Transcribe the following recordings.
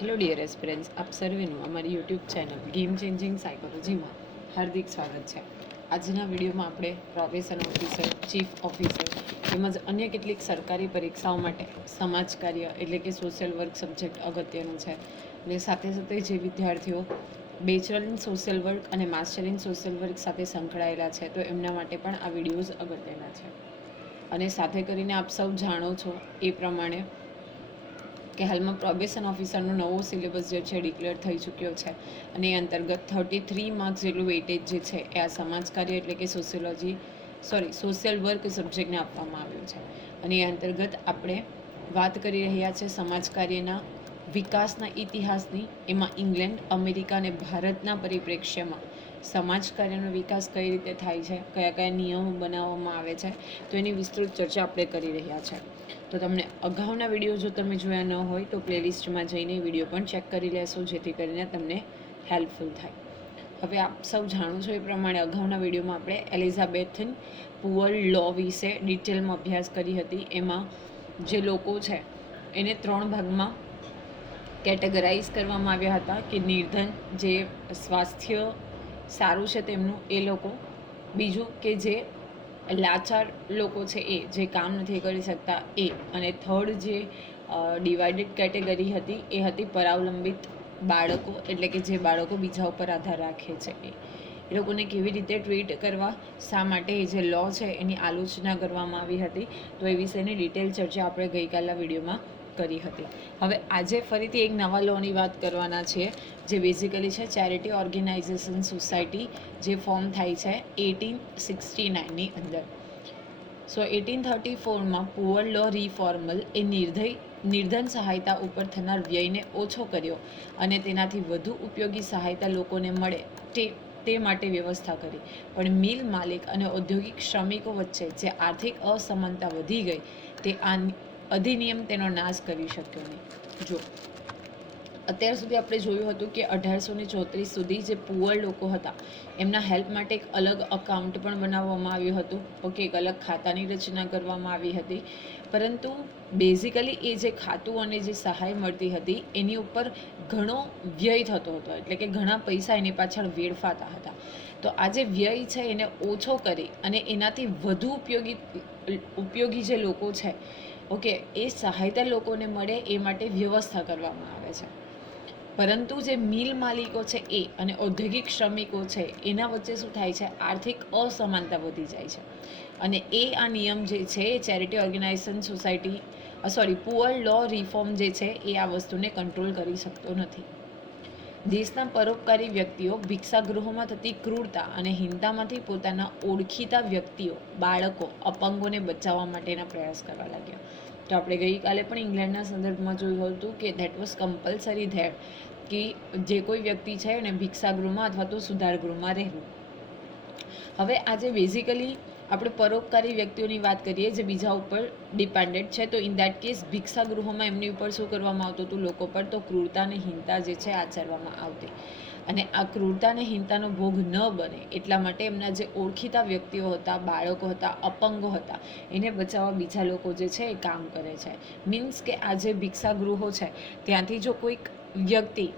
Hello dear aspirants, આપ સર્વેનું અમારી YouTube channel game changing સાયકોલોજીમાં હાર્દિક સ્વાગત છે. આજના વિડીયોમાં આપણે પ્રોબેશન ઓફિસર, ચીફ ઓફિસર તેમજ અન્ય કેટલીક સરકારી પરીક્ષાઓ માટે સમાજ કાર્ય એટલે કે સોશિયલ વર્ક સબ્જેક્ટ અગત્યનો છે. અને સાથે સાથે જે વિદ્યાર્થીઓ બેચલર ઇન સોશિયલ વર્ક અને માસ્ટર ઇન સોશિયલ વર્ક સાથે સંકળાયેલા છે તો એમના માટે પણ આ વિડીયોઝ અગત્યના છે. અને સાથે કરીને આપ સૌ જાણો છો એ પ્રમાણે કે હાલમાં પ્રોબેશન ઓફિસરનો નવો સિલેબસ જે છે ડિક્લેર થઈ ચૂક્યો છે અને એ અંતર્ગત 33 માર્ક્સ જેટલું વેઇટેજ જે છે એ આ સમાજ કાર્ય એટલે કે સોશિયલ વર્ક સબ્જેક્ટને આપવામાં આવ્યું છે. અને એ અંતર્ગત આપણે વાત કરી રહ્યા છે સમાજ કાર્યના વિકાસના ઇતિહાસની. એમાં ઇંગ્લેન્ડ, અમેરિકા અને ભારતના પરિપ્રેક્ષ્યમાં સમાજ કાર્યનો વિકાસ કઈ રીતે થાય છે, કયા કયા નિયમો બનાવવામાં આવે છે, તો એની વિસ્તૃત ચર્ચા આપણે કરી રહ્યા છે. તો તમને અગાઉના વિડીયો જો તમે જોયા ન હોય તો પ્લેલિસ્ટમાં જઈને વિડીયો પણ ચેક કરી લેશો, જેથી કરીને તમને હેલ્પફુલ થાય. હવે આપ સૌ જાણો છો એ પ્રમાણે અગાઉના વિડીયોમાં આપણે એલિઝાબેથન પુઅર લો વિશે ડિટેલમાં અભ્યાસ કરી હતી. એમાં જે લોકો છે એને 3 ભાગમાં કેટેગરાઇઝ કરવામાં આવ્યા હતા કે નિર્ધન, જે સ્વાસ્થ્ય સારું છે તેમનું એ લોકો, બીજું કે જે લાચાર લોકો છે એ, જે કામ નથી કરી શકતા એ, અને થર્ડ જે ડિવાઇડેડ કેટેગરી હતી એ હતી પરાવલંબિત બાળકો, એટલે કે જે બાળકો બીજા ઉપર આધાર રાખે છે એ લોકોને કેવી રીતે ટ્રીટ કરવા, શા માટે એ જે લો છે એની આલોચના કરવામાં આવી હતી. તો એ વિશેની ડિટેલ ચર્ચા આપણે ગઈકાલના વિડીયોમાં કરી હતી. હવે આજે ફરીથી એક નવા લોની વાત કરવાના છીએ, જે બેઝિકલી છે ચેરિટી ઓર્ગેનાઇઝેશન સોસાયટી, જે ફોર્મ થાય છે 1869ની અંદર. 1834માં પુઅર લો રિફોર્મલ એ નિર્ધન સહાયતા ઉપર થનાર વ્યયને ઓછો કર્યો અને તેનાથી વધુ ઉપયોગી સહાયતા લોકોને મળે તે માટે વ્યવસ્થા કરી. પણ મિલ માલિક અને ઔદ્યોગિક શ્રમિકો વચ્ચે જે આર્થિક અસમાનતા વધી ગઈ તે આ અધિનિયમ તેનો નાશ કરી શક્યો નહીં. જો અત્યાર સુધી આપણે જોયું હતું કે 1834 સુધી જે પુઅર લોકો હતા એમના હેલ્પ માટે એક અલગ અકાઉન્ટ પણ બનાવવામાં આવ્યું હતું. ઓકે, એક અલગ ખાતાની રચના કરવામાં આવી હતી. પરંતુ બેઝિકલી એ જે ખાતું અને જે સહાય મળતી હતી એની ઉપર ઘણો વ્યય થતો હતો, એટલે કે ઘણા પૈસા એની પાછળ વેડફાતા હતા. તો આ જે વ્યય છે એને ઓછો કરી અને એનાથી વધુ ઉપયોગી જે લોકો છે, ઓકે, એ સહાયતા લોકોને મળે એ માટે વ્યવસ્થા કરવામાં આવે છે. પરંતુ જે મિલ માલિકો છે એ અને ઔદ્યોગિક શ્રમિકો છે એના વચ્ચે શું થાય છે, આર્થિક અસમાનતા વધી જાય છે. અને આ નિયમ જે છે ચેરિટી ઓર્ગેનાઇઝેશન સોસાયટી પુઅર લો રિફોર્મ જે છે એ આ વસ્તુને કંટ્રોલ કરી શકતો નથી. દેશના પરોપકારી વ્યક્તિઓ ભિક્ષાગૃહોમાં થતી ક્રૂરતા અને હિંસામાંથી પોતાના ઓળખીતા વ્યક્તિઓ, બાળકો, અપંગોને બચાવવા માટેના પ્રયાસ કરવા લાગ્યા. તો આપણે ગઈકાલે પણ ઇંગ્લેન્ડના સંદર્ભમાં જોયું હતું કે ધેટ વોઝ કમ્પલસરી ધેટ કે જે કોઈ વ્યક્તિ છે એને ભિક્ષાગૃહમાં અથવા તો સુધારગૃહમાં રહેવું. હવે આજે બેઝિકલી આપણે પરોપકારી વ્યક્તિઓની વાત કરીએ જે બીજા ઉપર ડિપેન્ડેન્ટ છે, તો ઇન દેટ કેસ ભિક્ષાગૃહોમાં એમની ઉપર શું કરવામાં આવતું હતું, લોકો પર તો ક્રૂરતા અને હિંસા જે છે આચરવામાં આવતી. અને આ ક્રૂરતા અને હિંસાનો ભોગ ન બને એટલા માટે એમના જે ઓળખીતા વ્યક્તિઓ હતા, બાળકો હતા, અપંગો હતા, એને બચાવવા બીજા લોકો જે છે એ કામ કરે છે. મીન્સ કે આ જે ભિક્ષાગૃહો છે ત્યાંથી જો કોઈક વ્યક્તિ,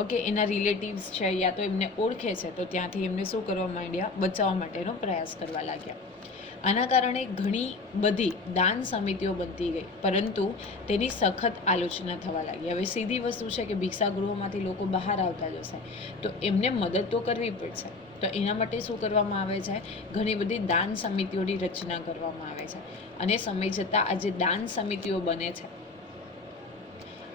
ઓકે, એના રિલેટિવ્સ છે યા તો એમને ઓળખે છે તો ત્યાંથી એમને શું કરવા માંડ્યા, બચાવવા માટેનો પ્રયાસ કરવા લાગ્યા. આના કારણે ઘણી બધી દાન સમિતિઓ બનતી ગઈ, પરંતુ તેની સખત આલોચના થવા લાગી. હવે સીધી વસ્તુ છે કે ભિક્ષાગૃહોમાંથી લોકો બહાર આવતા જશે તો એમને મદદ તો કરવી પડશે. તો એના માટે શું કરવામાં આવે છે, ઘણી બધી દાન સમિતિઓની રચના કરવામાં આવે છે. અને સમય જતાં આ જે દાન સમિતિઓ બને છે,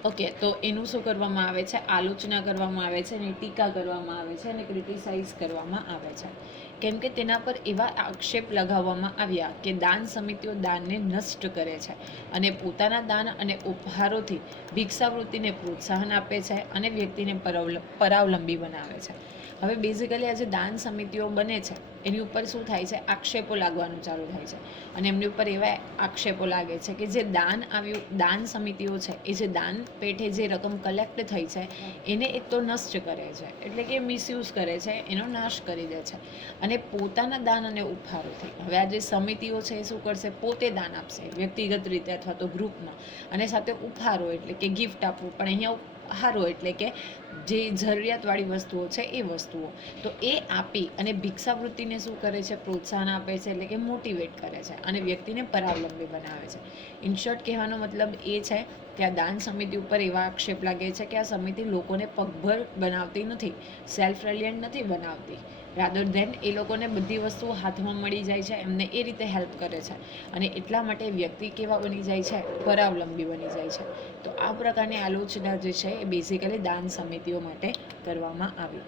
ઓકે, તો એનું શું કરવામાં આવે છે, આલોચના કરવામાં આવે છે અને ટીકા કરવામાં આવે છે અને ક્રિટિસાઇઝ કરવામાં આવે છે. કેમ કે તેના પર એવા આક્ષેપ લગાવવામાં આવ્યા કે દાન સમિતિઓ દાનને નષ્ટ કરે છે અને પોતાના દાન અને ઉપહારોથી ભિક્ષાવૃત્તિને પ્રોત્સાહન આપે છે અને વ્યક્તિને પરાવલંબી બનાવે છે. હવે બેઝિકલી આ જે દાન સમિતિઓ બને છે એની ઉપર શું થાય છે, આક્ષેપો લાગવાનું ચાલુ થાય છે. અને એમની ઉપર એવા આક્ષેપો લાગે છે કે જે દાન સમિતિઓ છે એ જે દાન પેટે જે રકમ કલેક્ટ થઈ છે એને એક તો નષ્ટ કરે છે, એટલે કે મિસયુઝ કરે છે, એનો નાશ કરી દે છે. અને પોતાના દાન અને ઉપહારોથી, હવે આ જે સમિતિઓ છે એ શું કરશે, પોતે દાન આપશે વ્યક્તિગત રીતે અથવા તો ગ્રુપમાં, અને સાથે ઉપહારો એટલે કે ગિફ્ટ આપવું. પણ અહીંયા વ્યવહારો એટલે કે જે જરૂરિયાતવાળી વસ્તુઓ છે એ વસ્તુઓ, તો એ આપી અને ભિક્ષાવૃત્તિને શું કરે છે, પ્રોત્સાહન આપે છે, એટલે કે મોટિવેટ કરે છે અને વ્યક્તિને પરાવલંબી બનાવે છે. ઇન શોર્ટ કહેવાનો મતલબ એ છે કે આ દાન સમિતિ ઉપર એવા આક્ષેપ લાગે છે કે આ સમિતિ લોકોને પગભર બનાવતી નથી, સેલ્ફ રિલિયન્ટ નથી બનાવતી, રાધર ધેન એ લોકોને બધી વસ્તુઓ હાથમાં મળી જાય છે, એમને એ રીતે હેલ્પ કરે છે અને એટલા માટે વ્યક્તિ કેવા બની જાય છે, પરાવલંબી બની જાય છે. તો આ પ્રકારની આલોચના જે છે એ બેઝિકલી દાન સમિતિઓ માટે કરવામાં આવી.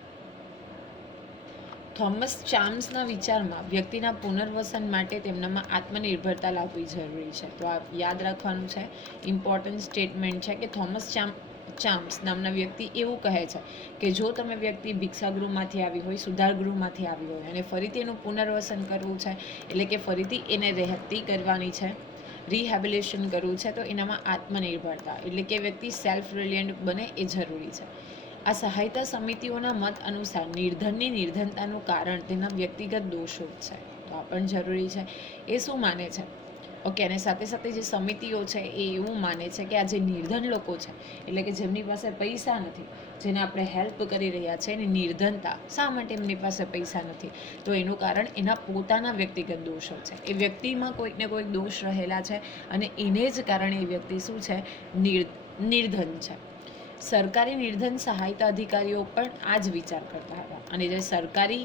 થોમસ ચામ્સના વિચારમાં વ્યક્તિના પુનર્વસન માટે તેમનામાં આત્મનિર્ભરતા લાવવી જરૂરી છે. તો આ યાદ રાખવાનું છે, ઇમ્પોર્ટન્ટ સ્ટેટમેન્ટ છે કે થોમસ ચામ્સ નામના વ્યક્તિ એવું કહે છે કે જો તમે વ્યક્તિ ભિક્ષાગૃહમાંથી આવી હોય, સુધારગૃહમાંથી આવી હોય અને ફરીથી એનું પુનર્વસન કરવું છે, એટલે કે ફરીથી એને રહેતી કરવાની છે, રિહેબિલિટેશન કરવું છે, તો એનામાં આત્મનિર્ભરતા એટલે કે વ્યક્તિ સેલ્ફ રિલિયન્ટ બને એ જરૂરી છે. આ સહાયતા સમિતિઓના મત અનુસાર નિર્ધનની નિર્ધનતાનું કારણ તેના વ્યક્તિગત દોષો જ છે. તો આ પણ જરૂરી છે. એ શું માને છે? ઓકે, અને સાથે સાથે જે સમિતિઓ છે એ એવું માને છે કે આ જે નિર્ધન લોકો છે, એટલે કે જેમની પાસે પૈસા નથી, જેને આપણે હેલ્પ કરી રહ્યા છે, એની નિર્ધનતા શા માટે એમની પાસે પૈસા નથી? તો એનું કારણ એના પોતાના વ્યક્તિગત દોષો છે. એ વ્યક્તિમાં કોઈક ને કોઈક દોષ રહેલા છે અને એને જ કારણે એ વ્યક્તિ શું છે, નિર્ધન છે. સરકારી નિર્ધન સહાયતા અધિકારીઓ પણ આ જ વિચાર કરતા હતા અને જે સરકારી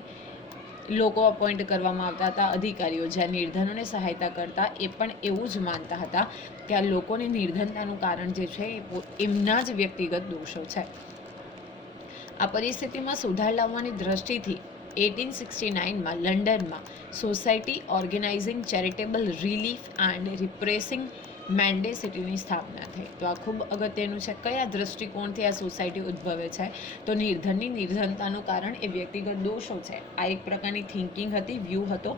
લોકો અપોઇન્ટ કરવામાં આવતા હતા અધિકારીઓ, જ્યાં નિર્ધનોને સહાયતા કરતા, એ પણ એવું જ માનતા હતા કે આ લોકોની નિર્ધનતાનું કારણ જે છે એમના જ વ્યક્તિગત દોષો છે. આ પરિસ્થિતિમાં સુધાર લાવવાની દ્રષ્ટિથી 1869માં લંડનમાં society organising charitable relief and repressing મેન્ડેસિટીની સ્થાપના થઈ. તો આ ખૂબ અગત્યનું છે. કયા દ્રષ્ટિકોણથી આ સોસાયટી ઉદ્ભવે છે? તો નિર્ધનની નિર્ધનતાનું કારણ એ વ્યક્તિગત દોષો છે. આ એક પ્રકારની થિંકિંગ હતી, વ્યૂ હતો.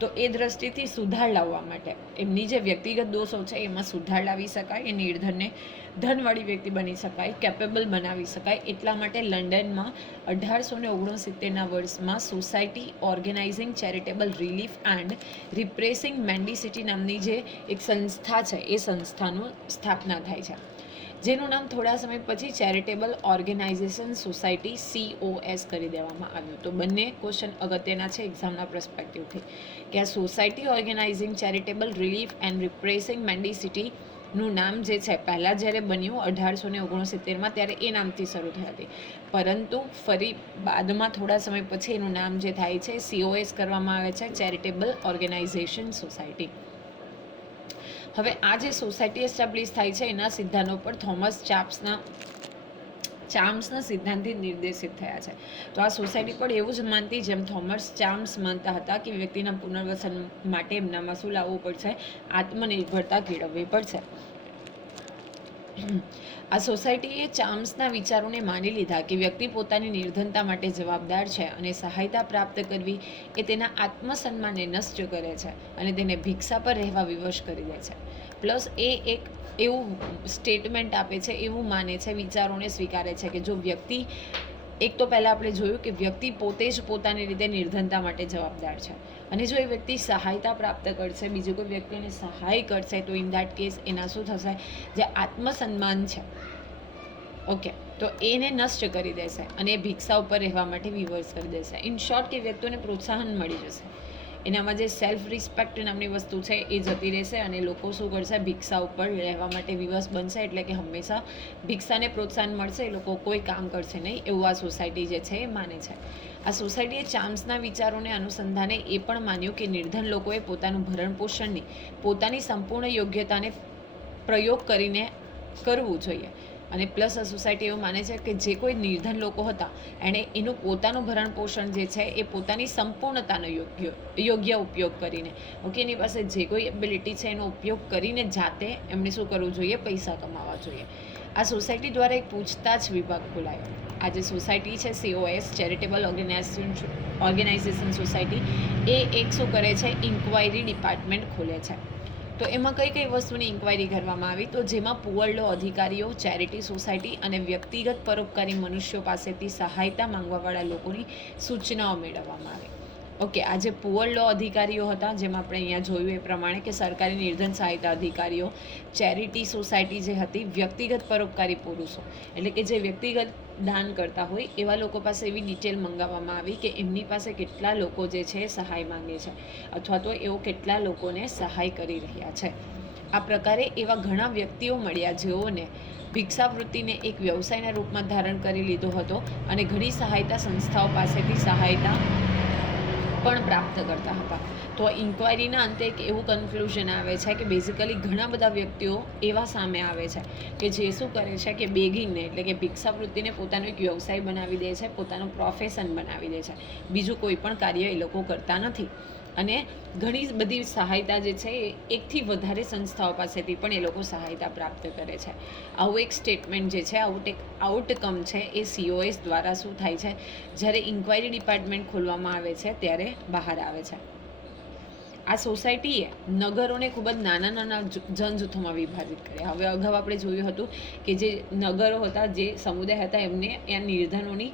તો એ દ્રષ્ટિથી સુધાર લાવવા માટે એમની જે વ્યક્તિગત દોષો છે એમાં સુધાર લાવી શકાય, એ નિર્ધનને ધનવાળી વ્યક્તિ બની શકાય, કેપેબલ બનાવી શકાય, એટલા માટે લંડનમાં 1869ના વર્ષમાં society organising charitable relief and repressing mendicity નામની જે એક સંસ્થા છે એ સંસ્થાનું સ્થાપના થાય છે, જેનું નામ થોડા સમય પછી ચેરિટેબલ ઓર્ગેનાઇઝેશન સોસાયટી COS કરી દેવામાં આવ્યું. તો બંને ક્વેશ્ચન અગત્યના છે એક્ઝામના પર્સપેક્ટિવથી કે આ society organising charitable relief and repressing mendicity નું નામ જે છે પહેલાં જ્યારે બન્યું 1869માં ત્યારે એ નામથી શરૂ થઈ હતી, પરંતુ ફરી બાદમાં થોડા સમય પછી એનું નામ જે થાય છે COS કરવામાં આવે છે, ચેરિટેબલ ઓર્ગેનાઇઝેશન સોસાયટી. હવે આ જે સોસાયટી એસ્ટાબ્લિશ થાય છે એના સિદ્ધાંતો પર થોમસ ચામ્સના સિદ્ધાંતથી નિર્દેશિત થયા છે. તો આ સોસાયટી પણ એવું જ માનતી જેમ થોમસ ચામ્સ માનતા હતા કે વ્યક્તિના પુનર્વસન માટે એમનામાં શું લાવવું પડશે? આત્મનિર્ભરતા કેળવવી પડશે. આ સોસાયટીએ ચામ્સના વિચારોને માની લીધા કે વ્યક્તિ પોતાની નિર્ધનતા માટે જવાબદાર છે અને સહાયતા પ્રાપ્ત કરવી એ તેના આત્મસન્માનને નષ્ટ કરે છે અને તેને ભિક્ષા પર રહેવા વિવશ કરી દે છે. પ્લસ એ એક એવું સ્ટેટમેન્ટ આપે છે, એવું માને છે, વિચારોને સ્વીકારે છે કે જો વ્યક્તિ, એક તો પહેલાં આપણે જોયું કે વ્યક્તિ પોતે જ પોતાની રીતે નિર્ધનતા માટે જવાબદાર છે અને જો એ વ્યક્તિ સહાયતા પ્રાપ્ત કરશે, બીજું કોઈ વ્યક્તિને સહાય કરશે, તો ઇન દેટ કેસ એના શું થશે? જે આત્મસન્માન છે, ઓકે, તો એને નષ્ટ કરી દેશે અને એ ભિક્ષા ઉપર રહેવા માટે વિવશ કરી દેશે. ઇન શોર્ટ કે વ્યક્તિઓને પ્રોત્સાહન મળી જશે, એનામાં જે સેલ્ફ રિસ્પેક્ટ નામની વસ્તુ છે એ જતી રહેશે અને લોકો શું કરશે? ભિક્ષા ઉપર રહેવા માટે વિવશ બનશે, એટલે કે હંમેશા ભિક્ષાને પ્રોત્સાહન મળશે, એ લોકો કોઈ કામ કરશે નહીં, એવું આ સોસાયટી જે છે એ માને છે. આ સોસાયટીએ ચામ્સના વિચારોને અનુસંધાને એ પણ માન્યું કે નિર્ધન લોકોએ પોતાનું ભરણ પોષણની પોતાની સંપૂર્ણ યોગ્યતાને પ્રયોગ કરીને કરવું જોઈએ. અને પ્લસ આ સોસાયટી એવું માને છે કે જે કોઈ નિર્ધન લોકો હતા એણે એનું પોતાનું ભરણ પોષણ જે છે એ પોતાની સંપૂર્ણતાનો યોગ્ય ઉપયોગ કરીને, ઓકે, એની પાસે જે કોઈ એબિલિટી છે એનો ઉપયોગ કરીને જાતે એમણે શું કરવું જોઈએ? પૈસા કમાવા જોઈએ. આ સોસાયટી દ્વારા એક પૂછતાછ વિભાગ ખોલાયો. આ જે સોસાયટી છે COS ચેરિટેબલ ઓર્ગેનાઇઝેશન સોસાયટી, એ એક શું કરે છે? ઇન્ક્વાયરી ડિપાર્ટમેન્ટ ખોલે છે. તો એમાં કઈ કઈ વસ્તુની ઇન્ક્વાયરી કરવામાં આવી? તો જેમાં પુઅર લો અધિકારીઓ, ચેરિટી સોસાયટી અને વ્યક્તિગત પરોપકારી મનુષ્યો પાસેથી સહાયતા માંગવાવાળા લોકોની સૂચનાઓ મેળવવામાં આવી. ઓકે, આ જે પુઅર લો અધિકારીઓ હતા, જેમ આપણે અહીંયા જોયું એ પ્રમાણે કે સરકારી નિર્ધન સહાયતા અધિકારીઓ, ચેરિટી સોસાયટી જે હતી, વ્યક્તિગત પરોપકારી પુરુષો, એટલે કે જે વ્યક્તિગત દાન કરતા હોય એવા લોકો પાસે એવી ડિટેલ મંગાવવામાં આવી કે એમની પાસે કેટલા લોકો જે છે સહાય માંગે છે, અથવા તો એઓ કેટલા લોકોને સહાય કરી રહ્યા છે. આ પ્રકારે એવા ઘણા વ્યક્તિઓ મળ્યા જેઓને ભિક્ષાવૃત્તિને એક વ્યવસાયના રૂપમાં ધારણ કરી લીધો હતો અને ઘણી સહાયતા સંસ્થાઓ પાસેથી સહાયતા પણ પ્રાપ્ત કરતા હતા. તો ઇન્ક્વાયરીના અંતે એક એવું કન્ક્લુઝન આવે છે કે બેઝિકલી ઘણા બધા વ્યક્તિઓ એવા સામે આવે છે કે જે શું કરે છે કે બેગિંગને, એટલે કે ભિક્ષાવૃત્તિને પોતાનો એક વ્યવસાય બનાવી દે છે, પોતાનું પ્રોફેશન બનાવી દે છે. બીજું કોઈ પણ કાર્ય એ લોકો કરતા નથી અને ઘણી બધી સહાયતા જે છે એ એકથી વધારે સંસ્થાઓ પાસેથી પણ એ લોકો સહાયતા પ્રાપ્ત કરે છે. આવું એક સ્ટેટમેન્ટ જે છે, આઉટકમ છે એ COS દ્વારા શું થાય છે, જ્યારે ઇન્ક્વાયરી ડિપાર્ટમેન્ટ ખોલવામાં આવે છે ત્યારે બહાર આવે છે. આ સોસાયટીએ નગરોને ખૂબ જ નાના નાના જનજૂથોમાં વિભાજિત કર્યા. હવે અગાઉ આપણે જોયું હતું કે જે નગરો હતા, જે સમુદાય હતા, એમને એ નિર્ધનોની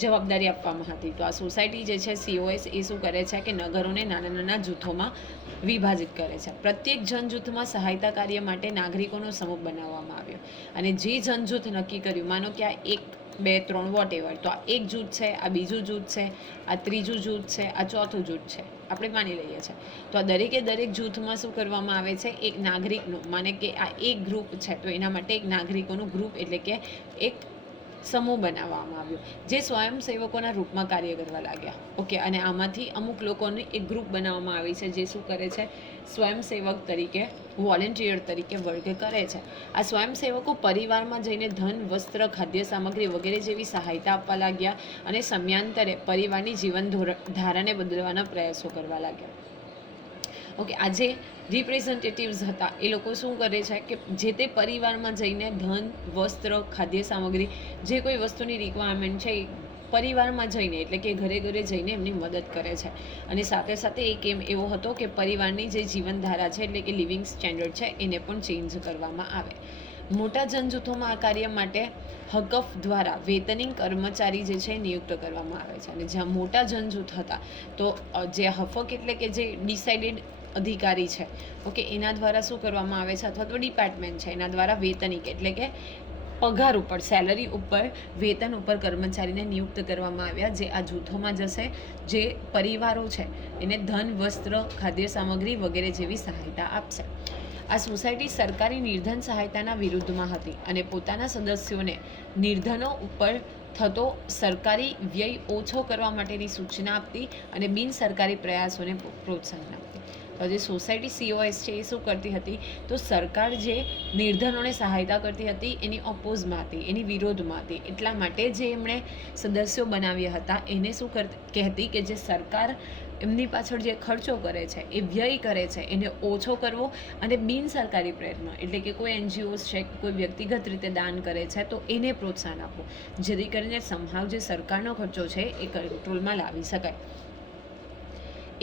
જવાબદારી આપવામાં હતી. તો આ સોસાયટી જે છે COS એ શું કરે છે કે નગરોને નાના નાના જૂથોમાં વિભાજિત કરે છે. પ્રત્યેક જનજૂથમાં સહાયતા કાર્ય માટે નાગરિકોનો સમૂહ બનાવવામાં આવ્યો અને જે જનજૂથ નક્કી કર્યું, માનો કે આ 1, 2, 3 વોટેવર, તો આ એક જૂથ છે, આ બીજું જૂથ છે, આ ત્રીજું જૂથ છે, આ ચોથું જૂથ છે, આપણે માની લઈએ છીએ. તો આ દરેક જૂથમાં શું કરવામાં આવે છે, એક નાગરિકનું, માને કે આ એક ગ્રુપ છે તો એના માટે એક નાગરિકોનું ગ્રુપ, એટલે કે એક સમૂહ બનાવવામાં આવ્યો જે સ્વયંસેવકોના રૂપમાં કાર્ય કરવા લાગ્યા. ઓકે, અને આમાંથી અમુક લોકોની એક ગ્રુપ બનાવવામાં આવી છે જે શું કરે છે, સ્વયંસેવક તરીકે, વોલેન્ટિયર તરીકે વર્ક કરે છે. આ સ્વયંસેવકો પરિવારમાં જઈને ધન, વસ્ત્ર, ખાદ્ય સામગ્રી વગેરે જેવી સહાયતા આપવા લાગ્યા અને સમયાંતરે પરિવારની જીવન ધારાને બદલવાના પ્રયાસો કરવા લાગ્યા. ઓકે, આ જે રિપ્રેઝેન્ટેટિવ્સ હતા એ લોકો શું કરે છે કે જે તે પરિવારમાં જઈને ધન, વસ્ત્ર, ખાદ્ય સામગ્રી, જે કોઈ વસ્તુની રિક્વાયરમેન્ટ છે એ પરિવારમાં જઈને, એટલે કે ઘરે ઘરે જઈને એમની મદદ કરે છે. અને સાથે સાથે એક એમ એવો હતો કે પરિવારની જે જીવનધારા છે, એટલે કે લિવિંગ સ્ટેન્ડર્ડ છે, એને પણ ચેન્જ કરવામાં આવે. મોટા જનજૂથોમાં આ કાર્ય માટે હકફ દ્વારા વેતનિંગ કર્મચારી જે છે નિયુક્ત કરવામાં આવે છે. અને જ્યાં મોટા જનજૂથ હતા તો જે હફક એટલે કે જે ડિસાઇડેડ અધિકારી છે, ઓકે, એના દ્વારા શું કરવામાં આવે છે, અથવા તો ડિપાર્ટમેન્ટ છે એના દ્વારા વેતનિક એટલે કે પગાર ઉપર, સેલરી ઉપર, વેતન ઉપર કર્મચારીને નિયુક્ત કરવામાં આવ્યા, જે આ જૂથોમાં જશે, જે પરિવારો છે એને ધન, વસ્ત્ર, ખાદ્ય સામગ્રી વગેરે જેવી સહાયતા આપશે. આ સોસાયટી સરકારી નિર્ધન સહાયતાના વિરુદ્ધમાં હતી અને પોતાના સદસ્યોને નિર્ધનો ઉપર થતો સરકારી વ્યય ઓછો કરવા માટેની સૂચના આપતી અને બિનસરકારી પ્રયાસોને પ્રોત્સાહન આપતી. તો જે સોસાયટી COS છે એ શું કરતી હતી, તો સરકાર જે નિર્ધનોને સહાયતા કરતી હતી એની ઓપોઝમાં હતી, એની વિરોધમાં હતી. એટલા માટે જે એમણે સદસ્યો બનાવ્યા હતા એને શું કહેતી કે જે સરકાર એમની પાછળ જે ખર્ચો કરે છે, એ વ્યય કરે છે, એને ઓછો કરવો અને બિનસરકારી પ્રયત્નો, એટલે કે કોઈ NGOs છે, કોઈ વ્યક્તિગત રીતે દાન કરે છે તો એને પ્રોત્સાહન આપવું, જેથી કરીને સંભાવ જે સરકારનો ખર્ચો છે એ કંટ્રોલમાં લાવી શકાય.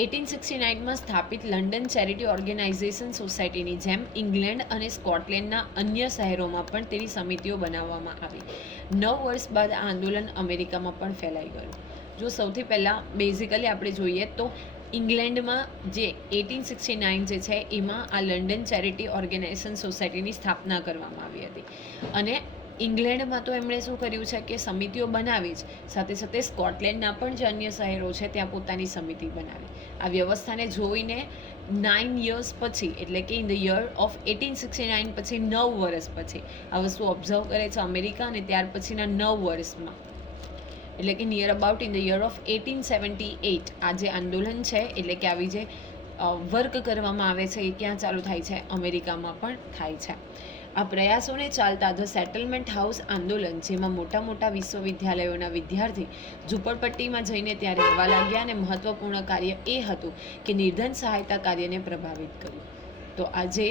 1869માં સ્થાપિત લંડન ચેરિટી ઓર્ગેનાઇઝેશન સોસાયટીની જેમ ઇંગ્લેન્ડ અને સ્કોટલેન્ડના અન્ય શહેરોમાં પણ તેવી સમિતિઓ બનાવવામાં આવી. 9 વર્ષ બાદ આ આંદોલન અમેરિકામાં પણ ફેલાઈ ગયું. જો સૌથી પહેલાં બેઝિકલી આપણે જોઈએ તો ઇંગ્લેન્ડમાં જે 1869 જે છે એમાં આ લંડન ચેરિટી ઓર્ગેનાઇઝેશન સોસાયટીની સ્થાપના કરવામાં આવી હતી. અને ઇંગ્લેન્ડમાં તો એમણે શું કર્યું છે કે સમિતિઓ બનાવી જ, સાથે સાથે સ્કોટલેન્ડના પણ જે અન્ય શહેરો છે ત્યાં પોતાની સમિતિ બનાવી. આ વ્યવસ્થાને જોઈને 9 years પછી, એટલે કે ઇન ધ યર ઓફ 1869 પછી 9 વર્ષ પછી આ વસ્તુ ઓબ્ઝર્વ કરે છે અમેરિકા, અને ત્યાર પછીના 9 વર્ષમાં, એટલે કે near about in the year of 1878 આ જે આંદોલન છે, એટલે કે આવી જે વર્ક કરવામાં આવે છે એ ક્યાં ચાલુ થાય છે, અમેરિકામાં પણ થાય છે. આ પ્રયાસોને ચાલતા ધ સેટલમેન્ટ હાઉસ આંદોલન, જેમાં મોટા મોટા વિશ્વવિદ્યાલયોના વિદ્યાર્થી ઝૂંપડપટ્ટીમાં જઈને ત્યાં રહેવા લાગ્યા, અને મહત્વપૂર્ણ કાર્ય એ હતું કે નિર્ધન સહાયતા કાર્યને પ્રભાવિત કર્યું. તો આજે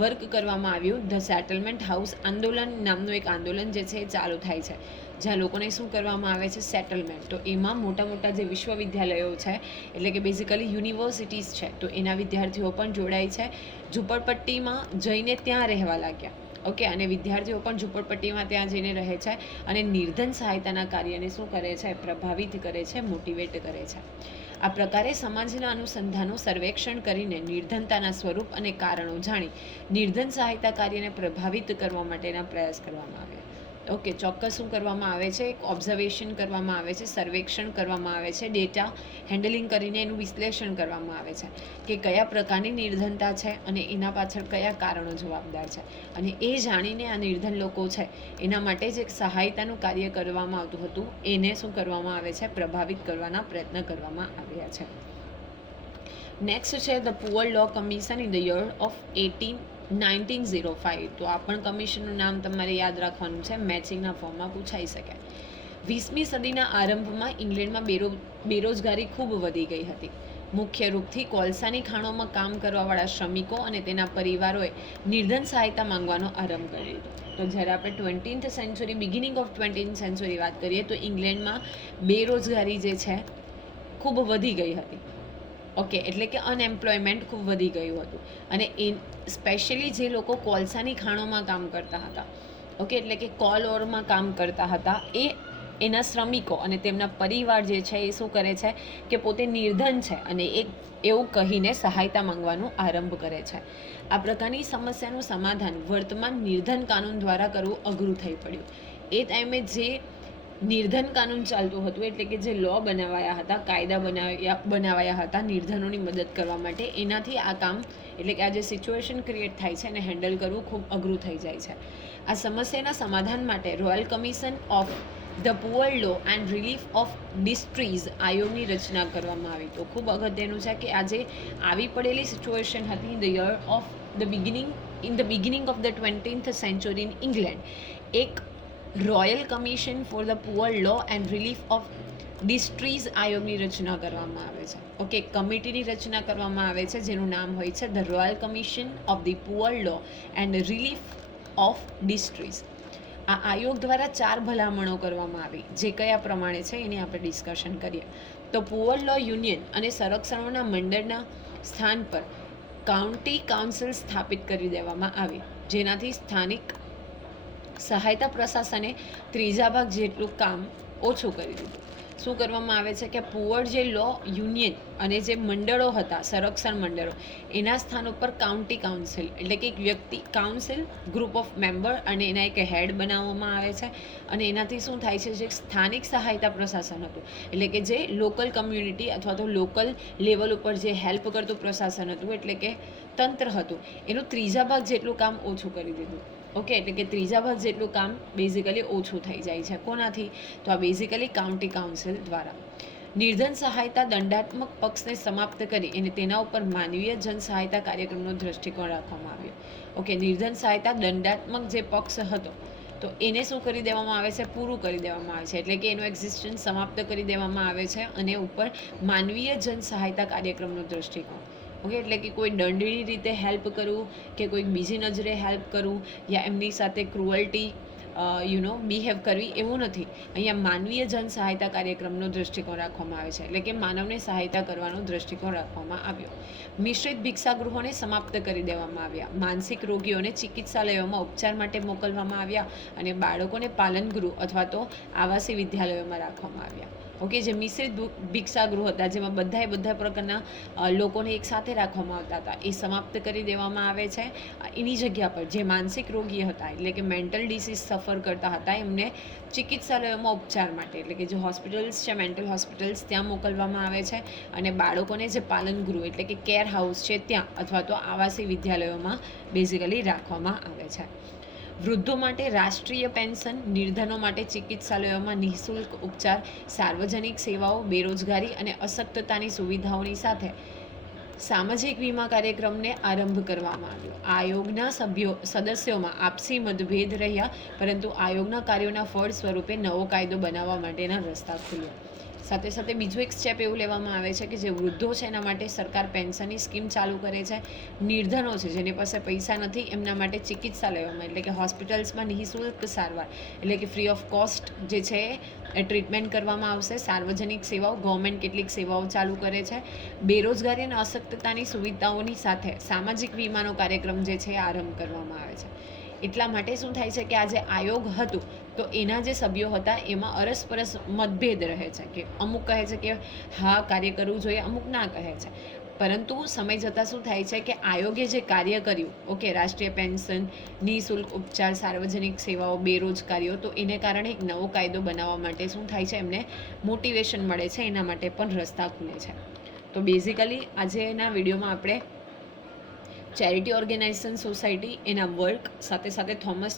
વર્ક કરવામાં આવ્યું, ધ સેટલમેન્ટ હાઉસ આંદોલન નામનું એક આંદોલન જે છે એ ચાલુ થાય છે, જ્યાં લોકોને શું કરવામાં આવે છે, સેટલમેન્ટ. તો એમાં મોટા મોટા જે વિશ્વવિદ્યાલયો છે, એટલે કે બેઝિકલી યુનિવર્સિટીઝ છે, તો એના વિદ્યાર્થીઓ પણ જોડાય છે, ઝૂંપડપટ્ટીમાં જઈને ત્યાં રહેવા લાગ્યા. ઓકે, અને વિદ્યાર્થીઓ પણ ઝૂંપડપટ્ટીમાં ત્યાં જઈને રહે છે અને નિર્ધન સહાયતાના કાર્યને શું કરે છે, પ્રભાવિત કરે છે, મોટિવેટ કરે છે. આ પ્રકારે સમાજના અનુસંધાનો સર્વેક્ષણ કરીને નિર્ધનતાના સ્વરૂપ અને કારણો જાણી નિર્ધન સહાયતા કાર્યને પ્રભાવિત કરવા માટેના પ્રયાસ કરવામાં આવ્યા. ઓકે, ચોક્કસ શું કરવામાં આવે છે? એક ઓબ્ઝર્વેશન કરવામાં આવે છે, સર્વેક્ષણ કરવામાં આવે છે, ડેટા હેન્ડલિંગ કરીને એનું વિશ્લેષણ કરવામાં આવે છે કે કયા પ્રકારની નિર્ધનતા છે અને એના પાછળ કયા કારણો જવાબદાર છે. અને એ જાણીને આ નિર્ધન લોકો છે એના માટે જ એક સહાયતાનું કાર્ય કરવામાં આવતું હતું એને શું કરવામાં આવે છે? પ્રભાવિત કરવાના પ્રયત્ન કરવામાં આવ્યા છે. નેક્સ્ટ છે the poor law commission in the year of 1905. તો આ પણ કમિશનનું નામ તમારે યાદ રાખવાનું છે, મેચિંગના ફોર્મમાં પૂછાઈ શકે. 20મી સદીના આરંભમાં ઇંગ્લેન્ડમાં બેરોજગારી ખૂબ વધી ગઈ હતી. મુખ્ય રૂપથી કોલસાની ખાણોમાં કામ કરવાવાળા શ્રમિકો અને તેના પરિવારોએ નિર્ધન સહાયતા માંગવાનો આરંભ કરી દીધો. તો જ્યારે આપણે 20th century, beginning of 20th century વાત કરીએ તો ઇંગ્લેન્ડમાં બેરોજગારી જે છે ખૂબ વધી ગઈ હતી. ઓકે, એટલે કે અનએમ્પ્લોયમેન્ટ ખૂબ વધી ગયું હતું. અને સ્પેશિયલી જે લોકો કોલસાની ખાણોમાં કામ કરતા હતા, ઓકે, એટલે કે કોલ ઓરમાં કામ કરતા હતા, એના શ્રમિકો અને તેમના પરિવાર જે છે એ શું કરે છે કે પોતે નિર્ધન છે અને એવું કહીને સહાયતા માંગવાનો આરંભ કરે છે. આ પ્રકારની સમસ્યાનું સમાધાન વર્તમાન નિર્ધન કાનૂન દ્વારા કરવું અઘરું થઈ પડ્યું. એ ટાઈમે જે નિર્ધન કાનૂન ચાલતું હતું, એટલે કે જે લો બનાવાયા હતા, કાયદા બનાવાયા હતા નિર્ધનોની મદદ કરવા માટે, એનાથી આ કામ, એટલે કે આ જે સિચ્યુએશન ક્રિએટ થાય છે એને હેન્ડલ કરવું ખૂબ અઘરું થઈ જાય છે. આ સમસ્યાના સમાધાન માટે Royal Commission of the poor Law and Relief of Distress આયોગની રચના કરવામાં આવી. તો ખૂબ અગત્યનું છે કે આજે આવી પડેલી સિચ્યુએશન હતી in the beginning of the 20th century in England, એક Royal Commission for the poor Law and Relief of Distress આયોગની રચના કરવામાં આવે છે. ઓકે, કમિટીની રચના કરવામાં આવે છે જેનું નામ હોય છે the Royal Commission of the poor Law and Relief of Distress. આ આયોગ દ્વારા 4 ભલામણો કરવામાં આવી, જે કયા પ્રમાણે છે એની આપણે ડિસ્કશન કરીએ. તો પુઅર લો યુનિયન અને સંરક્ષણોના મંડળના સ્થાન પર કાઉન્ટી કાઉન્સિલ સ્થાપિત કરી દેવામાં આવી, જેનાથી સ્થાનિક સહાયતા પ્રશાસને 3/4 ભાગ જેટલું કામ ઓછું કરી દીધું. શું કરવામાં આવે છે કે પુઅર જે લો યુનિયન અને જે મંડળો હતા, સંરક્ષણ મંડળો, એના સ્થાન ઉપર કાઉન્ટી કાઉન્સિલ, એટલે કે એક વ્યક્તિ, કાઉન્સિલ, ગ્રુપ ઓફ મેમ્બર, અને એના એક હેડ બનાવવામાં આવે છે. અને એનાથી શું થાય છે, જે સ્થાનિક સહાયતા પ્રશાસન હતું, એટલે કે જે લોકલ કમ્યુનિટી અથવા તો લોકલ લેવલ ઉપર જે હેલ્પ કરતું પ્રશાસન હતું, એટલે કે તંત્ર હતું, એનું 3/4 ભાગ જેટલું કામ ઓછું કરી દીધું. ઓકે, એટલે કે 3/4 ભાગ જેટલું કામ બેઝિકલી ઓછું થઈ જાય છે. કોનાથી? તો આ બેઝિકલી કાઉન્ટી કાઉન્સિલ દ્વારા. નિર્ધન સહાયતા દંડાત્મક પક્ષને સમાપ્ત કરી અને તેના ઉપર માનવીય જન સહાયતા કાર્યક્રમનો દૃષ્ટિકોણ રાખવામાં આવ્યો. ઓકે, નિર્ધન સહાયતા દંડાત્મક જે પક્ષ હતો તો એને શું કરી દેવામાં આવે છે? પૂરું કરી દેવામાં આવે છે, એટલે કે એનું એક્ઝિસ્ટન્સ સમાપ્ત કરી દેવામાં આવે છે અને ઉપર માનવીય જન સહાયતા કાર્યક્રમનો દૃષ્ટિકોણ. ઓકે, એટલે કે કોઈ દંડની રીતે હેલ્પ કરવું કે કોઈક બીજી નજરે હેલ્પ કરવું યા એમની સાથે ક્રુઅલ્ટી બિહેવ કરવી, એવું નથી. અહીંયા માનવીય જન સહાયતા કાર્યક્રમનો દૃષ્ટિકોણ રાખવામાં આવે છે, એટલે કે માનવને સહાયતા કરવાનો દૃષ્ટિકોણ રાખવામાં આવ્યો. મિશ્રિત ભિક્ષાગૃહોને સમાપ્ત કરી દેવામાં આવ્યા. માનસિક રોગીઓને ચિકિત્સાલયોમાં ઉપચાર માટે મોકલવામાં આવ્યા અને બાળકોને પાલનગૃહ અથવા તો આવાસી વિદ્યાલયોમાં રાખવામાં આવ્યા. ઓકે, જે મિશ્રિત ભિક્ષાગૃહ હતા, જેમાં બધા પ્રકારના લોકોને એકસાથે રાખવામાં આવતા હતા, એ સમાપ્ત કરી દેવામાં આવે છે. એની જગ્યા પર જે માનસિક રોગી હતા, એટલે કે મેન્ટલ ડિસીઝ સફર કરતા હતા, એમને ચિકિત્સાલયોમાં ઉપચાર માટે, એટલે કે જે હોસ્પિટલ્સ છે, મેન્ટલ હોસ્પિટલ્સ, ત્યાં મોકલવામાં આવે છે. અને બાળકોને જે પાલનગૃહ, એટલે કે કેર હાઉસ છે, ત્યાં અથવા તો આવાસી વિદ્યાલયોમાં બેઝિકલી રાખવામાં આવે છે. વૃદ્ધો માટે રાષ્ટ્રીય પેન્શન, નિર્ધનો માટે ચિકિત્સાલયોમાં નિઃશુલ્ક ઉપચાર, સાર્વજનિક સેવાઓ, બેરોજગારી અને અશક્તતાની સુવિધાઓની સાથે સામાજિક વીમા કાર્યક્રમને આરંભ કરવામાં આવ્યો. આયોગના સદસ્યોમાં આપસી મતભેદ રહ્યા, પરંતુ આયોગના કાર્યોના ફળ સ્વરૂપે નવો કાયદો બનાવવા માટેના રસ્તા ખુલ્યા. સાથે સાથે બીજું એક સ્ટેપ એવું લેવામાં આવે છે કે જે વૃદ્ધો છે એના માટે સરકાર પેન્શનની સ્કીમ ચાલુ કરે છે. નિર્ધનો છે, જેની પાસે પૈસા નથી, એમના માટે ચિકિત્સાલયોમાં, એટલે કે હોસ્પિટલ્સમાં નિઃશુલ્ક સારવાર, એટલે કે ફ્રી ઓફ કોસ્ટ જે છે એ ટ્રીટમેન્ટ કરવામાં આવશે. સાર્વજનિક સેવાઓ, ગવર્મેન્ટ કેટલીક સેવાઓ ચાલુ કરે છે. બેરોજગારી અને અશક્તતાની સુવિધાઓની સાથે સામાજિક વીમાનો કાર્યક્રમ જે છે એ આરંભ કરવામાં આવે છે. એટલા માટે શું થાય છે કે આ જે આયોગ હતું તો એના જે સભ્યો હતા એમાં અરસપરસ મતભેદ રહે છે કે અમુક કહે છે કે હા કાર્ય કરવું જોઈએ, અમુક ના કહે છે. પરંતુ સમય જતાં શું થાય છે કે આયોગે જે કાર્ય કર્યું, ઓકે, રાષ્ટ્રીય પેન્શન, નિઃશુલ્ક ઉપચાર, સાર્વજનિક સેવાઓ, બેરોજગારીઓ, તો એને કારણે એક નવો કાયદો બનાવવા માટે શું થાય છે, એમને મોટિવેશન મળે છે, એના માટે પણ રસ્તા ખુલે છે. તો બેઝિકલી આજેના વિડીયોમાં આપણે ચેરિટી ઓર્ગેનાઇઝેશન સોસાયટી, એના વર્ક, સાથે સાથે થોમસ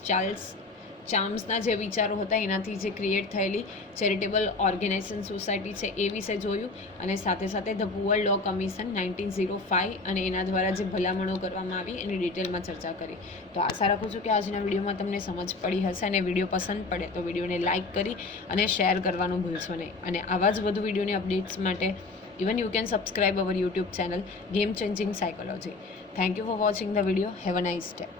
ચાર્લ્સના જે વિચારો હતા એનાથી જે ક્રિએટ થયેલી ચેરિટેબલ ઓર્ગેનાઇઝેશન સોસાયટી છે એ વિશે જોયું, અને સાથે સાથે ધ પુઅર લો કમિશન 1905 અને એના દ્વારા જે ભલામણો કરવામાં આવી એની ડિટેલમાં ચર્ચા કરી. તો આશા રાખું છું કે આજના વિડીયોમાં તમને સમજ પડી હશે, અને વિડીયો પસંદ પડે તો વિડીયોને લાઇક કરી અને શેર કરવાનું ભૂલશો નહીં. અને આવા જ વધુ વિડીયોની અપડેટ્સ માટે even you can subscribe our YouTube channel Game Changing Psychology. Thank you for watching the video. Have a nice day.